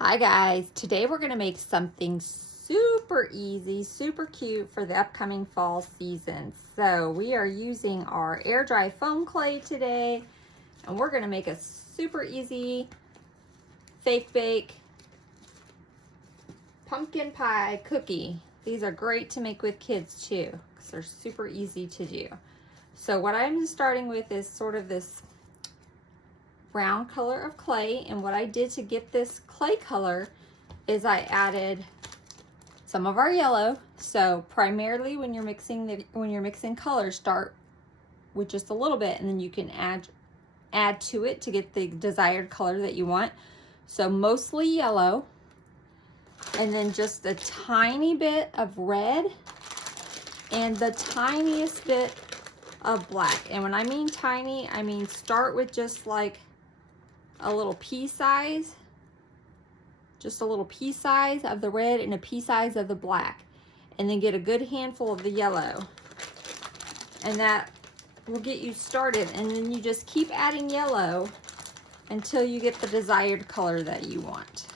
Hi guys, today we're going to make something super easy, super cute for the upcoming fall season. So we are using our air dry foam clay today, and we're going to make a super easy fake bake pumpkin pie cookie. These are great to make with kids too, because they're super easy to do. So what I'm starting with is sort of this brown color of clay, and what I did to get this clay color is I added some of our yellow. So primarily when you're mixing colors, start with just a little bit, and then you can add to it to get the desired color that you want. So mostly yellow, and then just a tiny bit of red and the tiniest bit of black. And when I mean tiny, I mean start with just like a little pea size, just a little pea size of the red and a pea size of the black, and then get a good handful of the yellow, and that will get you started. And then you just keep adding yellow until you get the desired color that you want.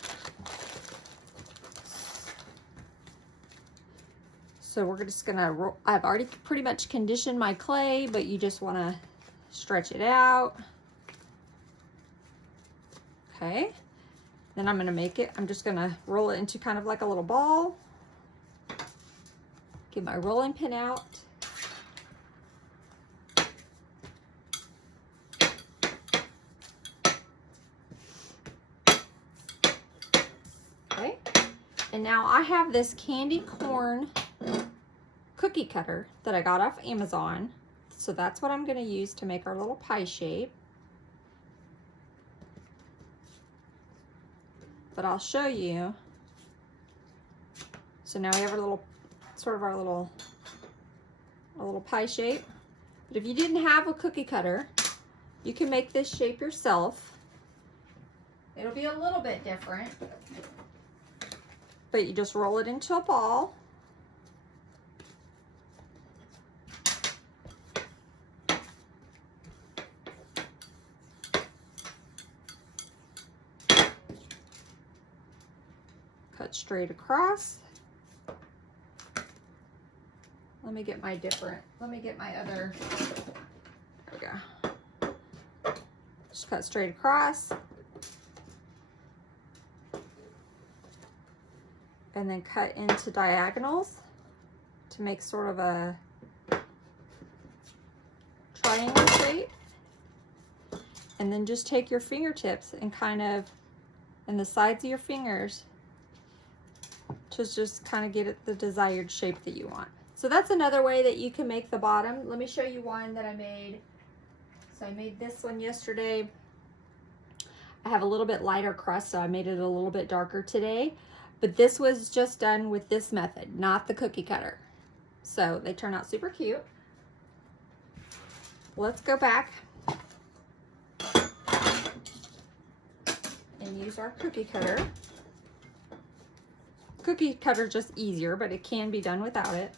So we're just gonna I've already pretty much conditioned my clay, but you just want to stretch it out. Okay, then I'm gonna I'm just gonna roll it into kind of like a little ball. Get my rolling pin out. Okay, and now I have this candy corn cookie cutter that I got off Amazon. So that's what I'm gonna use to make our little pie shape. But I'll show you. So now we have our little, sort of our little pie shape. But if you didn't have a cookie cutter, you can make this shape yourself. It'll be a little bit different, but you just roll it into a ball. Cut straight across. Let me get my other, there we go. Just cut straight across. And then cut into diagonals to make sort of a triangle shape. And then just take your fingertips and kind of, and the sides of your fingers, to just kind of get it the desired shape that you want. So that's another way that you can make the bottom. Let me show you one that I made. So I made this one yesterday. I have a little bit lighter crust, so I made it a little bit darker today. But this was just done with this method, not the cookie cutter. So they turn out super cute. Let's go back and use our cookie cutter. Cookie cutter is just easier, but it can be done without it.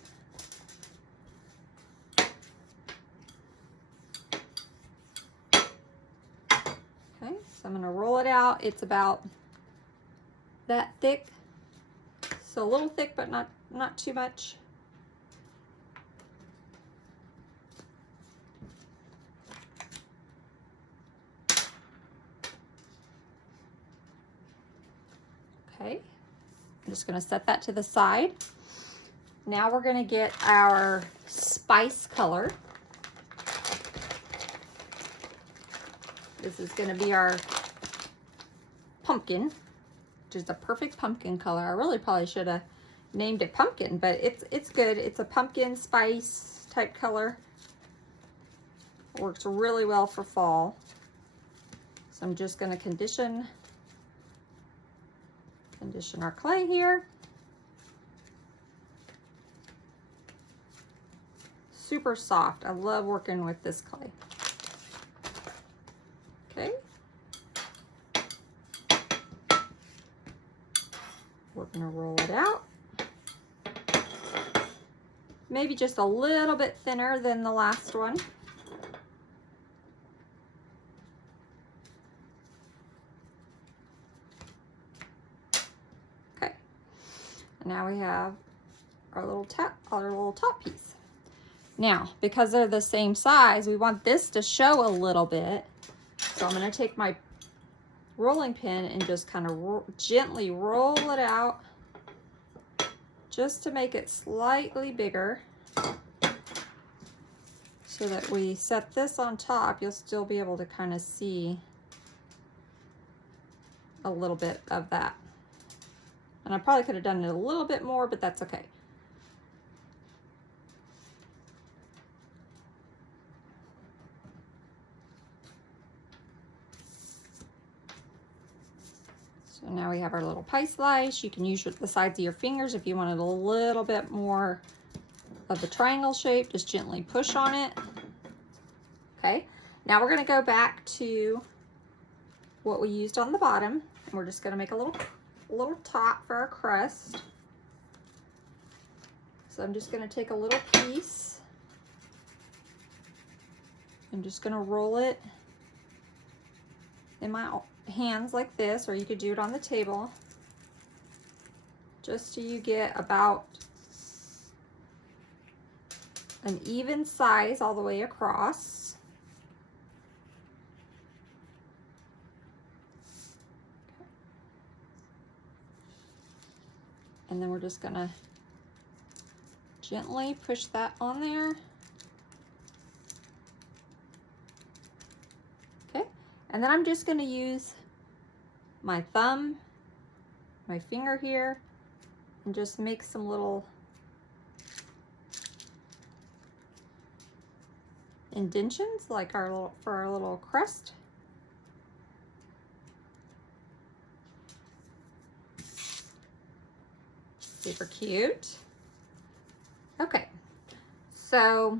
Okay, so I'm gonna roll it out. It's about that thick, so a little thick, but not too much. Okay. I'm just gonna set that to the side. Now we're gonna get our spice color. This is gonna be our pumpkin, which is the perfect pumpkin color. I really probably should have named it pumpkin, but it's good. It's a pumpkin spice type color. It works really well for fall. So I'm just gonna condition our clay here. Super soft. I love working with this clay. Okay. We're gonna roll it out. Maybe just a little bit thinner than the last one. And now we have our little top piece. Now, because they're the same size, we want this to show a little bit. So I'm going to take my rolling pin and just kind of gently roll it out just to make it slightly bigger, so that we set this on top, you'll still be able to kind of see a little bit of that. And I probably could have done it a little bit more, but that's okay. So now we have our little pie slice. You can use the sides of your fingers if you wanted a little bit more of the triangle shape. Just gently push on it. Okay, now we're going to go back to what we used on the bottom, and we're just going to make a little top for our crust. So I'm just going to take a little piece. I'm just going to roll it in my hands like this, or you could do it on the table, just so you get about an even size all the way across. And then we're just gonna gently push that on there. Okay, and then I'm just gonna use my thumb, my finger here, and just make some little indentions like for our little crust. Super cute. Okay, so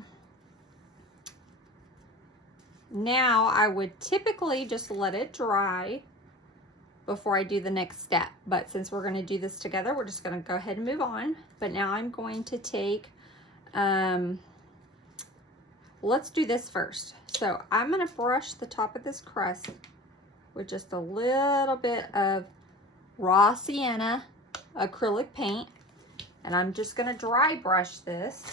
now I would typically just let it dry before I do the next step, but since we're going to do this together, we're just going to go ahead and move on. But now I'm going to take let's do this first. So I'm going to brush the top of this crust with just a little bit of raw sienna acrylic paint, and I'm just going to dry brush this.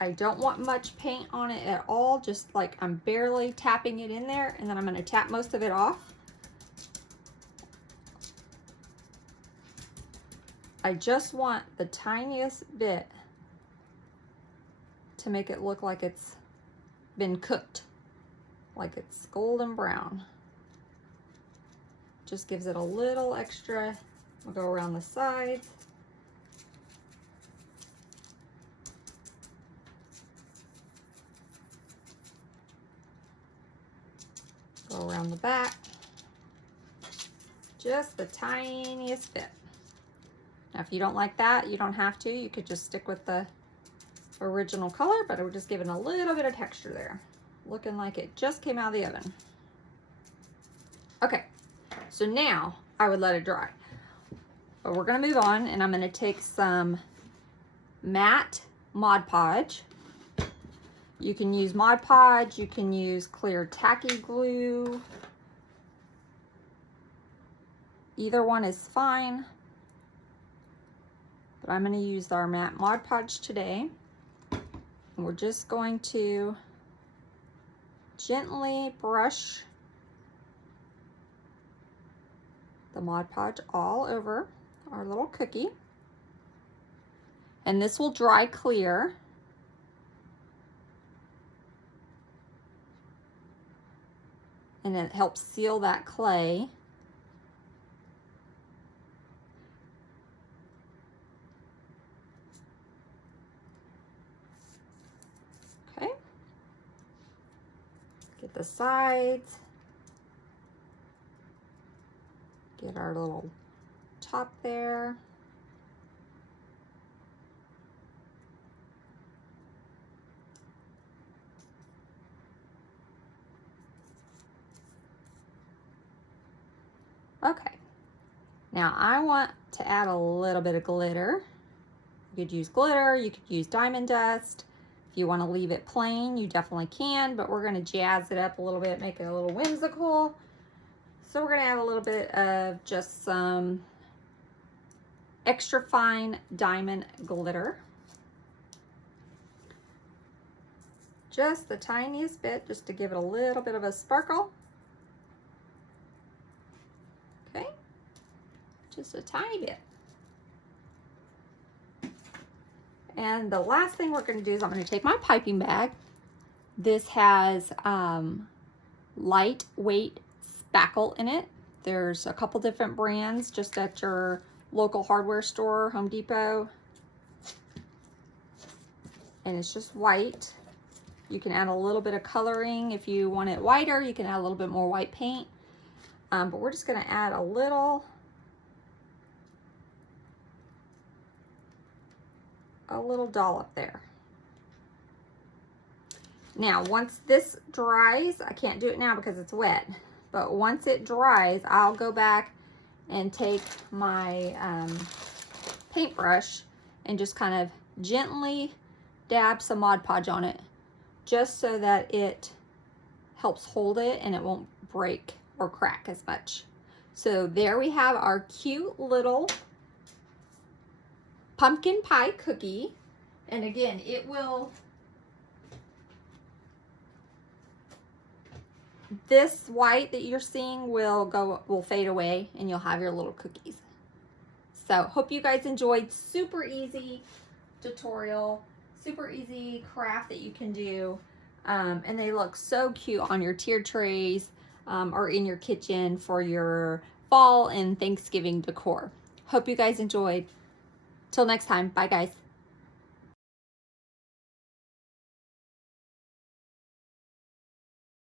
I don't want much paint on it at all, just like I'm barely tapping it in there, and then I'm going to tap most of it off. I just want the tiniest bit to make it look like it's been cooked, like it's golden brown. Just gives it a little extra. We'll go around the sides. Go around the back. Just the tiniest bit. Now, if you don't like that, you don't have to. You could just stick with the original color, but we're just giving a little bit of texture there. Looking like it just came out of the oven. Okay, so now I would let it dry. But we're gonna move on, and I'm gonna take some matte Mod Podge. You can use Mod Podge, you can use clear tacky glue. Either one is fine. But I'm gonna use our matte Mod Podge today. And we're just going to gently brush the Mod Podge all over our little cookie. And this will dry clear. And it helps seal that clay. Okay. Get the sides. Get our little top there. Okay, now I want to add a little bit of glitter. You could use glitter, you could use diamond dust. If you want to leave it plain, you definitely can, but we're going to jazz it up a little bit, make it a little whimsical. So we're going to add a little bit of just some extra fine diamond glitter. Just the tiniest bit, just to give it a little bit of a sparkle. Okay, just a tiny bit. And the last thing we're going to do is I'm going to take my piping bag. This has lightweight spackle in it. There's a couple different brands just at your local hardware store, Home Depot. And it's just white. You can add a little bit of coloring. If you want it whiter, you can add a little bit more white paint. But we're just going to add a little dollop there. Now, once this dries, I can't do it now because it's wet, but once it dries, I'll go back and take my paintbrush and just kind of gently dab some Mod Podge on it, just so that it helps hold it and it won't break or crack as much. So there we have our cute little pumpkin pie cookie. And again, this white that you're seeing will fade away and you'll have your little cookies. So hope you guys enjoyed. Super easy tutorial, super easy craft that you can do. And they look so cute on your tier trays or in your kitchen for your fall and Thanksgiving decor. Hope you guys enjoyed. Till next time, bye guys.